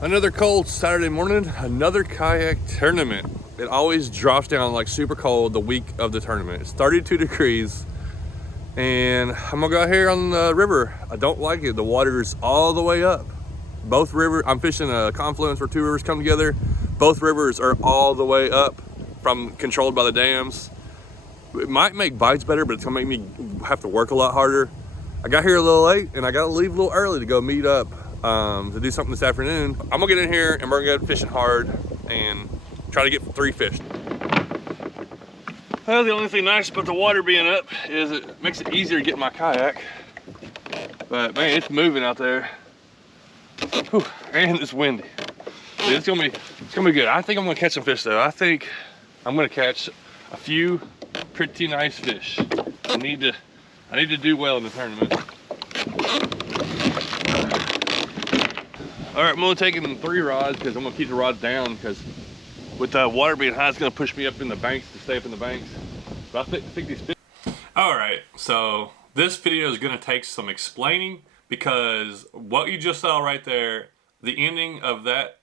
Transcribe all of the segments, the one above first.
Another cold Saturday morning, another kayak tournament. It always drops down like super cold the week of the tournament. It's 32 degrees and I'm gonna go out here on the river. I don't like it. The water's all the way up. Both rivers, I'm fishing a confluence where two rivers come together. Both rivers are all the way up from controlled by the dams. It might make bites better, but it's gonna make me have to work a lot harder. I got here a little late and I gotta leave a little early to go meet up to do something this afternoon. I'm gonna get in here and we're gonna go fishing hard and try to get 3 fish. Well, the only thing nice about the water being up is it makes it easier to get in my kayak. But man, it's moving out there. Whew, and it's windy. Dude, it's gonna be good. I think I'm gonna catch some fish though. I think I'm gonna catch a few pretty nice fish. I need to do well in the tournament. All right, I'm only taking 3 rods because I'm gonna keep the rods down because with the water being high, it's gonna push me up in the banks to stay up in the banks. But I think these fish. All right, so this video is gonna take some explaining because what you just saw right there, the ending of that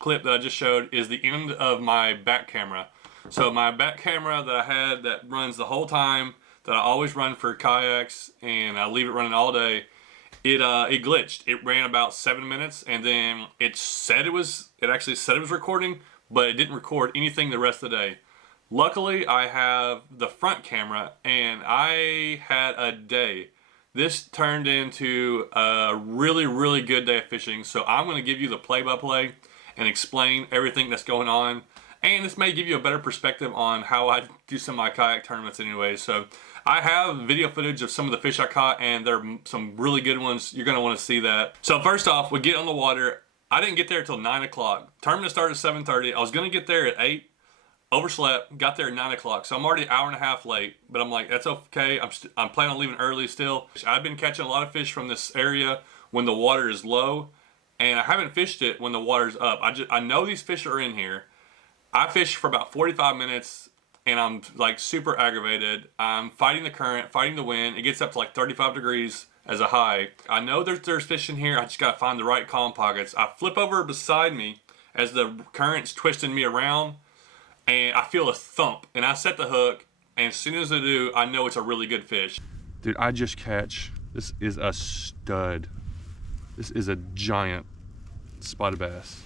clip that I just showed is the end of my back camera. So my back camera that I had that runs the whole time, that I always run for kayaks and I leave it running all day, it glitched. It ran about 7 minutes and then it actually said it was recording, but it didn't record anything the rest of the day. Luckily, I have the front camera and I had a day. This turned into a really, really good day of fishing. So I'm gonna give you the play-by-play and explain everything that's going on. And this may give you a better perspective on how I do some of my kayak tournaments anyway. So I have video footage of some of the fish I caught and there are some really good ones. You're gonna wanna see that. So first off, we get on the water. I didn't get there until 9 o'clock. Tournament started at 7:30. I was gonna get there at 8, overslept, got there at 9 o'clock. So I'm already an hour and a half late, but I'm like, that's okay. I'm planning on leaving early still. I've been catching a lot of fish from this area when the water is low and I haven't fished it when the water's up. I know these fish are in here. I fished for about 45 minutes and I'm like super aggravated. I'm fighting the current, fighting the wind. It gets up to like 35 degrees as a high. I know there's fish in here. I just gotta find the right calm pockets. I flip over beside me as the current's twisting me around and I feel a thump and I set the hook and as soon as I do, I know it's a really good fish. Dude, I just catch, this is a stud. This is a giant spotted bass.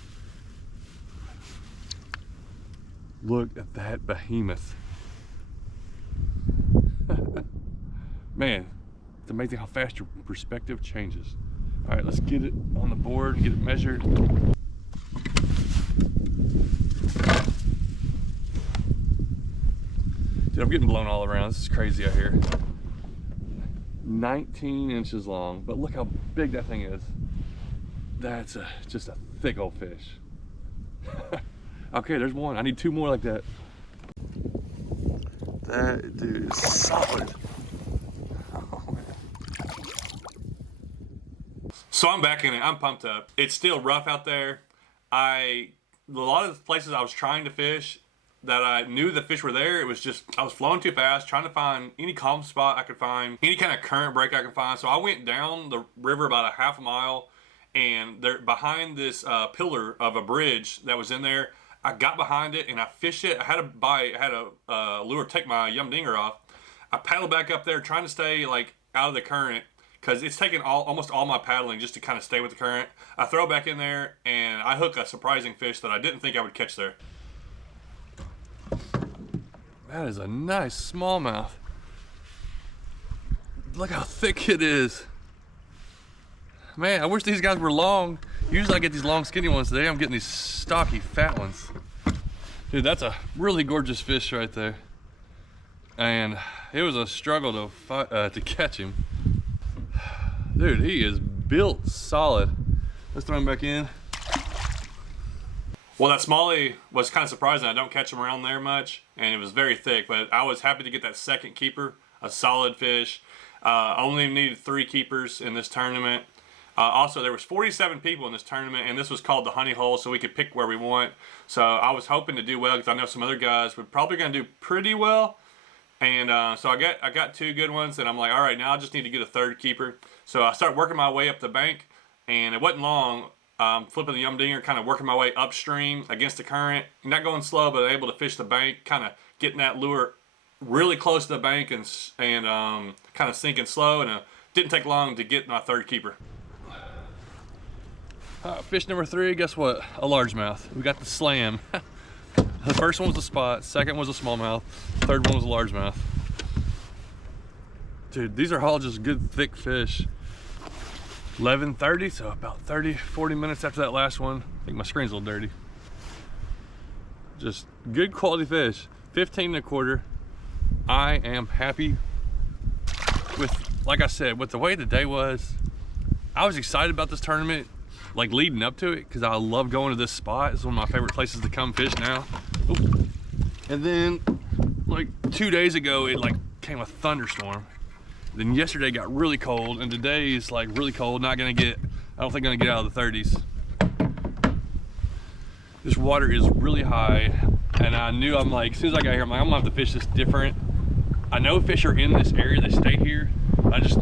Look at that behemoth. Man, it's amazing how fast your perspective changes. All right, let's get it on the board and get it measured. Dude, I'm getting blown all around. This is crazy out here. 19 inches long, but look how big that thing is. That's just a thick old fish. Okay, there's one. I need 2 more like that. That dude is solid. Oh, man. So I'm back in it. I'm pumped up. It's still rough out there. A lot of the places I was trying to fish that I knew the fish were there, it was just, I was flowing too fast, trying to find any calm spot I could find, any kind of current break I could find. So I went down the river about a half a mile and there behind this pillar of a bridge that was in there, I got behind it and I fished it. I had a lure take my yum dinger off. I paddled back up there trying to stay like out of the current because it's taken almost all my paddling just to kind of stay with the current. I throw back in there and I hook a surprising fish that I didn't think I would catch there. That is a nice smallmouth. Look how thick it is. Man, I wish these guys were long. Usually I get these long skinny ones. Today I'm getting these stocky fat ones. Dude, that's a really gorgeous fish right there. And it was a struggle to catch him. Dude, he is built solid. Let's throw him back in. Well, that smallie was kind of surprising. I don't catch them around there much, and it was very thick, but I was happy to get that second keeper, a solid fish. I only needed 3 keepers in this tournament. Also, there was 47 people in this tournament, and this was called the honey hole, so we could pick where we want. So I was hoping to do well because I know some other guys were probably going to do pretty well. And so I got 2 good ones, and I'm like, all right, now I just need to get a 3rd keeper. So I started working my way up the bank, and it wasn't long. flipping the Dinger, kind of working my way upstream against the current. Not going slow, but able to fish the bank, kind of getting that lure really close to the bank and kind of sinking slow. And it didn't take long to get my third keeper. Fish number 3, guess what? A largemouth. We got the slam. The first one was a spot, second was a smallmouth, third one was a largemouth. Dude, these are all just good thick fish. 11:30, so about 40 minutes after that last one. I think my screen's a little dirty. Just good quality fish. 15.25. I am happy with, like I said, with the way the day was. I was excited about this tournament, like leading up to it, because I love going to this spot. It's one of my favorite places to come fish now. Ooh. And then like 2 days ago, it like came a thunderstorm. Then yesterday got really cold, and today is like really cold. Not gonna get, I don't think gonna get out of the 30s. This water is really high, and I knew, I'm like, as soon as I got here, I'm like, I'm gonna have to fish this different. I know fish are in this area, they stay here. It's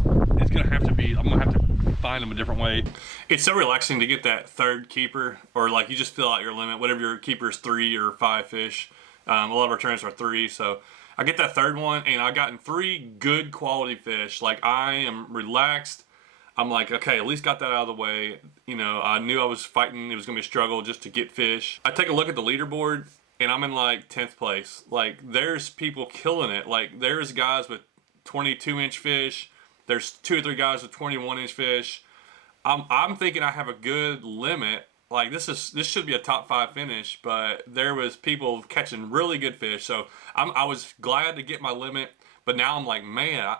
gonna have to be, I'm gonna have to find them a different way. It's so relaxing to get that third keeper, or like you just fill out your limit, whatever your keeper is, 3 or 5 fish. A lot of our tournaments are 3, so I get that third one, and I've gotten 3 good quality fish. Like, I am relaxed. I'm like, okay, at least got that out of the way. You know, I knew I was fighting. It was going to be a struggle just to get fish. I take a look at the leaderboard, and I'm in like 10th place. Like, there's people killing it. Like, there's guys with 22-inch fish. There's 2 or 3 guys with 21-inch fish. I'm thinking I have a good limit. Like, this should be a top 5 finish, but there was people catching really good fish. So I was glad to get my limit, but now I'm like, man,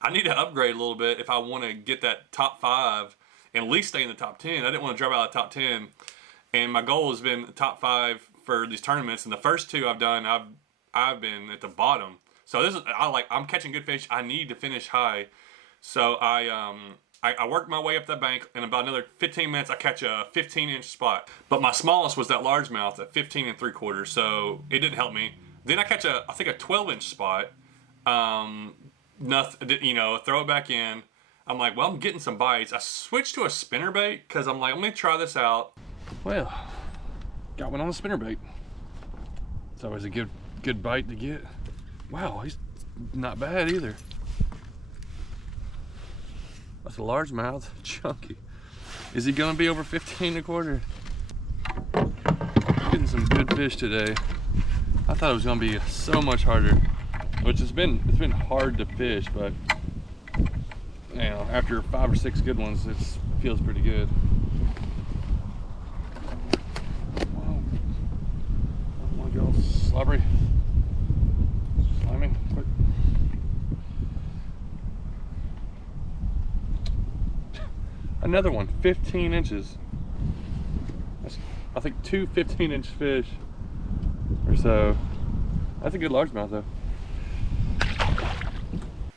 I need to upgrade a little bit if I want to get that top 5 and at least stay in the top 10. I didn't want to drop out of the top 10, and my goal has been top 5 for these tournaments. And the first 2 I've done, I've been at the bottom. So I'm catching good fish. I need to finish high. So I worked my way up that bank. In about another 15 minutes, I catch a 15-inch spot. But my smallest was that largemouth at 15.75, so it didn't help me. Then I catch I think a 12-inch spot. Nothing, you know, throw it back in. I'm like, well, I'm getting some bites. I switched to a spinnerbait because I'm like, I'm gonna try this out. Well, got one on the spinnerbait. It's always a good bite to get. Wow, he's not bad either. That's a largemouth, chunky. Is he gonna be over 15.25? Getting some good fish today. I thought it was gonna be so much harder, which it's been hard to fish, but you know, after 5 or 6 good ones, it feels pretty good. Whoa. I don't want to get all slobbery. Slimy, quick. Another one, 15 inches. That's, I think 2 15-inch fish or so. That's a good largemouth though.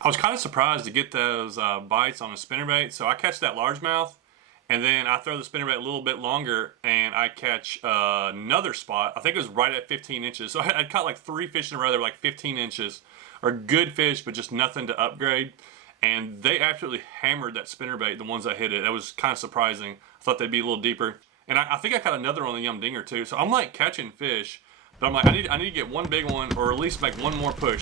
I was kind of surprised to get those bites on a spinnerbait. So I catch that largemouth, and then I throw the spinnerbait a little bit longer, and I catch another spot. I think it was right at 15 inches. So I'd caught like 3 fish in a row that were like 15 inches. Or good fish, but just nothing to upgrade. And they absolutely hammered that spinnerbait, the ones that hit it. That was kind of surprising. I thought they'd be a little deeper. And I think I caught another on the Dinger too. So I'm like catching fish, but I'm like, I need to get one big one, or at least make one more push.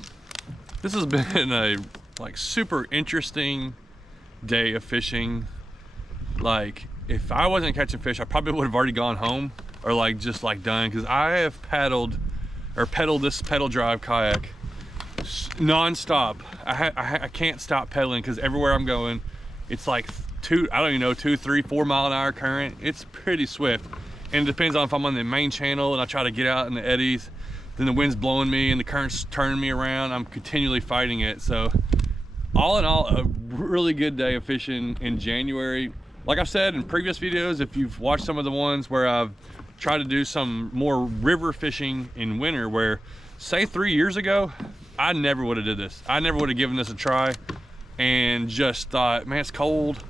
This has been a like super interesting day of fishing. Like, if I wasn't catching fish, I probably would have already gone home, or like just like done, because I have pedaled this pedal drive kayak non-stop. I can't stop pedaling, because everywhere I'm going, it's like 2, 3, 4 mile an hour current. It's pretty swift, and it depends on if I'm on the main channel and I try to get out in the eddies, then the wind's blowing me and the current's turning me around. I'm continually fighting it. So all in all, a really good day of fishing in January. Like I've said in previous videos, if you've watched some of the ones where I've tried to do some more river fishing in winter, where say 3 years ago, I never would have did this. I never would have given this a try, and just thought, man, it's cold.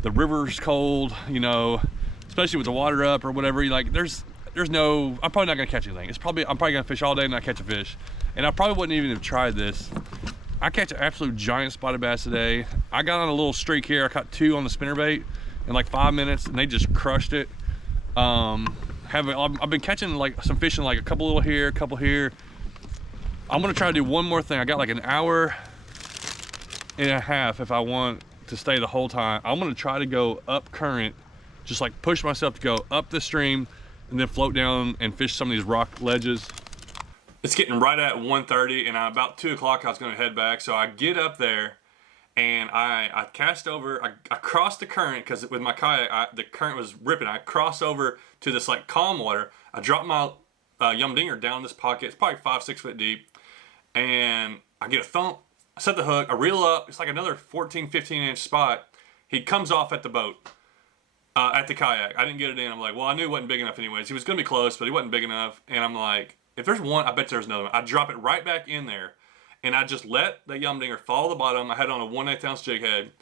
The river's cold, you know, especially with the water up or whatever. Like, there's no, I'm probably not gonna catch anything. I'm probably gonna fish all day and not catch a fish. And I probably wouldn't even have tried this. I catch an absolute giant spotted bass today. I got on a little streak here. I caught 2 on the spinnerbait in like 5 minutes, and they just crushed it. I've been catching like some fish in like a couple little here, a couple here. I'm gonna try to do one more thing. I got like an hour and a half if I want to stay the whole time. I'm gonna try to go up current, just like push myself to go up the stream and then float down and fish some of these rock ledges. It's getting right at 1:30 and about 2 o'clock I was gonna head back. So I get up there and I cast over, I crossed the current because with my kayak, the current was ripping. I cross over to this like calm water. I drop my yum dinger down this pocket. It's probably 5-6 foot deep. And I get a thump, I set the hook, I reel up, it's like another 14-15 inch spot. He comes off at the boat, at the kayak. I didn't get it in. I'm like, well, I knew he wasn't big enough anyways. He was gonna be close, but he wasn't big enough. And I'm like, if there's one, I bet there's another one. I drop it right back in there, and I just let the yum dinger fall to the bottom. I had on a 1/8 ounce jig head,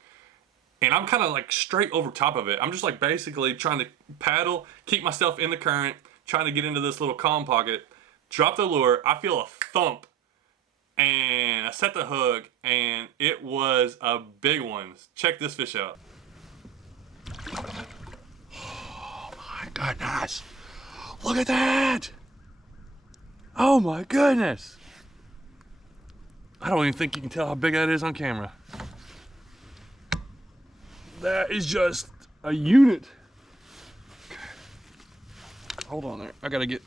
and I'm kind of like straight over top of it. I'm just like basically trying to paddle, keep myself in the current, trying to get into this little calm pocket, drop the lure. I feel a thump, and I set the hook, and it was a big one. Check this fish out. Oh my goodness. Look at that. Oh my goodness. I don't even think you can tell how big that is on camera. That is just a unit. Okay. Hold on there. I gotta get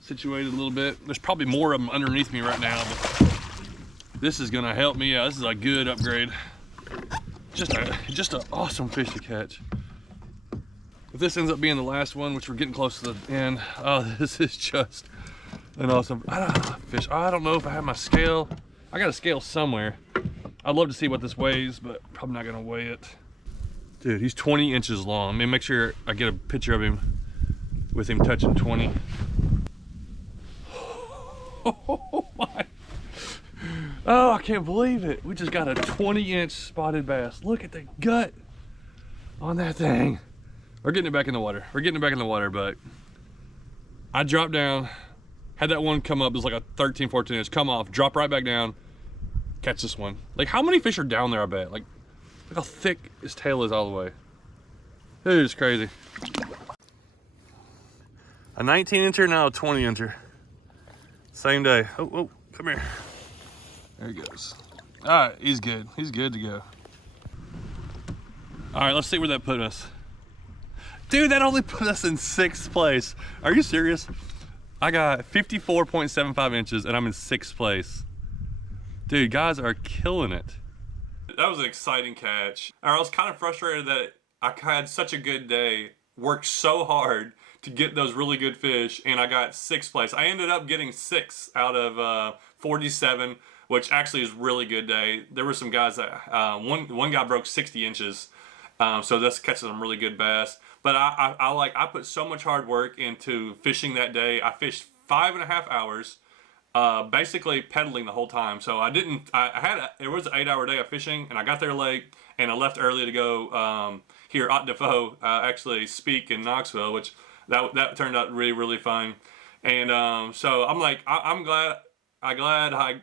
situated a little bit. There's probably more of them underneath me right now, but this is gonna help me out. This is a good upgrade. Just an awesome fish to catch. If this ends up being the last one, which we're getting close to the end, oh, this is just an awesome fish. I don't know if I have my scale. I got a scale somewhere. I'd love to see what this weighs, but probably not gonna weigh it. Dude, he's 20 inches long. Let me make sure I get a picture of him with him touching 20. Oh my. Oh, I can't believe it. We just got a 20-inch spotted bass. Look at the gut on that thing. We're getting it back in the water. We're getting it back in the water, but I dropped down, had that one come up. It was like a 13, 14 inch, come off, drop right back down, catch this one. Like, how many fish are down there, I bet? Like, look how thick his tail is all the way. Dude, it's crazy. A 19-incher, now a 20-incher. Same day. Oh, come here. There he goes. All right, he's good. He's good to go. All right, let's see where that put us. Dude, that only put us in 6th place. Are you serious? I got 54.75 inches and I'm in 6th place. Dude, guys are killing it. That was an exciting catch. I was kind of frustrated that I had such a good day, worked so hard to get those really good fish, and I got 6th place. I ended up getting 6 out of 47, which actually is a really good day. There were some guys that, one guy broke 60 inches, so that's catching some really good bass. But I put so much hard work into fishing that day. I fished 5.5 hours, basically pedaling the whole time. So it was an 8-hour day of fishing, and I got there late, and I left early to go hear Ott Defoe actually speak in Knoxville, which that turned out really, really fun. And so I'm like, I'm glad I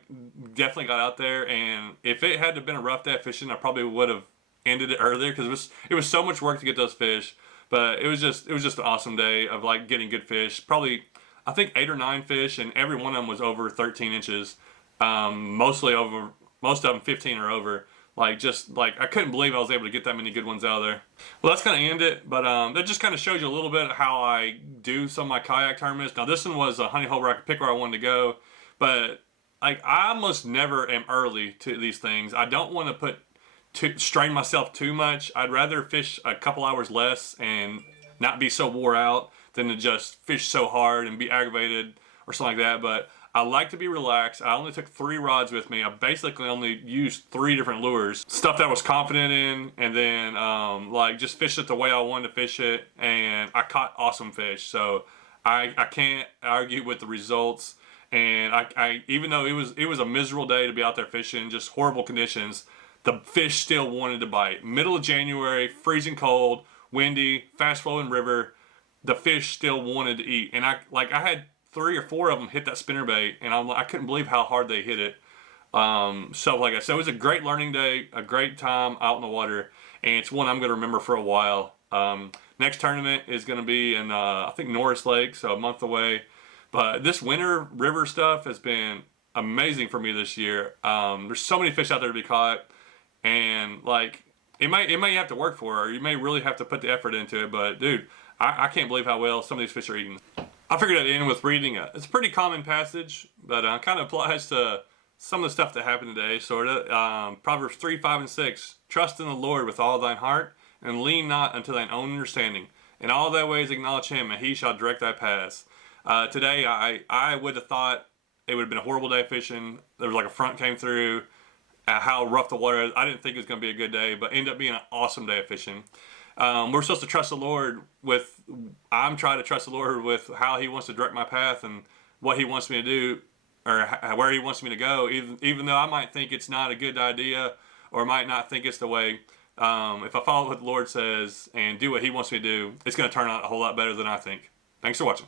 definitely got out there. And if it had to been a rough day of fishing, I probably would have ended it earlier, because it was so much work to get those fish. But it was just an awesome day of like getting good fish. Probably, I think 8 or 9 fish, and every one of them was over 13 inches. Most of them 15 or over. I couldn't believe I was able to get that many good ones out of there. Well, that's gonna end it, but that just kind of shows you a little bit of how I do some of my kayak tournaments. Now this one was a honey hole where I could pick where I wanted to go, but I almost never am early to these things. I don't want to strain myself too much. I'd rather fish a couple hours less and not be so wore out than to just fish so hard and be aggravated or something like that. But I like to be relaxed. I only took 3 rods with me. I basically only used 3 different lures. Stuff that I was confident in, and then just fished it the way I wanted to fish it, and I caught awesome fish. So I can't argue with the results. And I even though it was a miserable day to be out there fishing, just horrible conditions, the fish still wanted to bite. Middle of January, freezing cold, windy, fast flowing river, the fish still wanted to eat. And I had 3 or 4 of them hit that spinnerbait, and I couldn't believe how hard they hit it. So like I said, it was a great learning day, a great time out in the water, and it's one I'm going to remember for a while. Now Next tournament is going to be in, I think, Norris Lake, so a month away. But this winter river stuff has been amazing for me this year. There's so many fish out there to be caught, and like it may have to work for it, or you may really have to put the effort into it. But dude, I can't believe how well some of these fish are eating. I figured I'd end with reading it's a pretty common passage, but kind of applies to some of the stuff that happened today, sort of. Proverbs 3, 5, and 6. Trust in the Lord with all thine heart, and lean not unto thine own understanding. In all thy ways acknowledge him, and he shall direct thy paths. Today, I would have thought it would have been a horrible day fishing. There was like a front came through, how rough the water is. I didn't think it was going to be a good day, but ended up being an awesome day of fishing. We're supposed to trust the Lord with, I'm trying to trust the Lord with how he wants to direct my path and what he wants me to do, or where he wants me to go, even though I might think it's not a good idea or might not think it's the way. If I follow what the Lord says and do what he wants me to do, it's going to turn out a whole lot better than I think. Thanks for watching.